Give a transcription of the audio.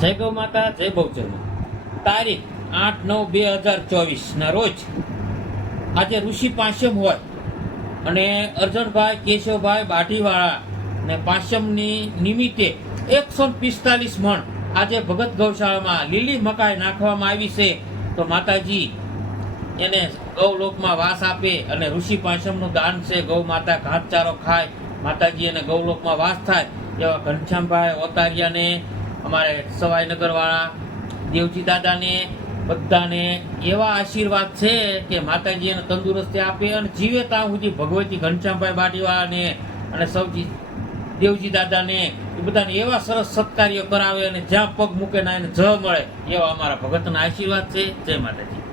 જય ગૌ માતા, જય બહુચર. તારીખ 8/9/2024 ના રોજ આજે ઋષિ પાંચમ હોય અને અર્જણભાઈ કેશવભાઈ બાટીવાળા ને પાંચમની નિમિત્તે 145 મણ આજે ભગત ગૌશાળામાં લીલી મકાઈ નાખવામાં આવી છે. તો માતાજી એને ગૌલોકમાં વાસ આપે અને ઋષિ પાંચમનું દાન છે. ગૌ માતા ઘાસચારો ખાય, માતાજી એને ગૌલોકમાં વાસ થાય એવા ઘનશ્યામભાઈ ઓતારિયાને, અમારે સવાઈનગર વાળા દેવજી દાદાને, બધાને એવા આશીર્વાદ છે કે માતાજી એને તંદુરસ્તી આપે અને જીવે ત્યાં સુધી ભગવતી ઘનશ્યામભાઈ બાટીવાળાને અને સૌજી દેવજી દાદાને એ બધાને એવા સરસ સત્કાર્યો કરાવે અને જ્યાં પગ મૂકે ના એને જ મળે એવા અમારા ભગતના આશીર્વાદ છે. જય માતાજી.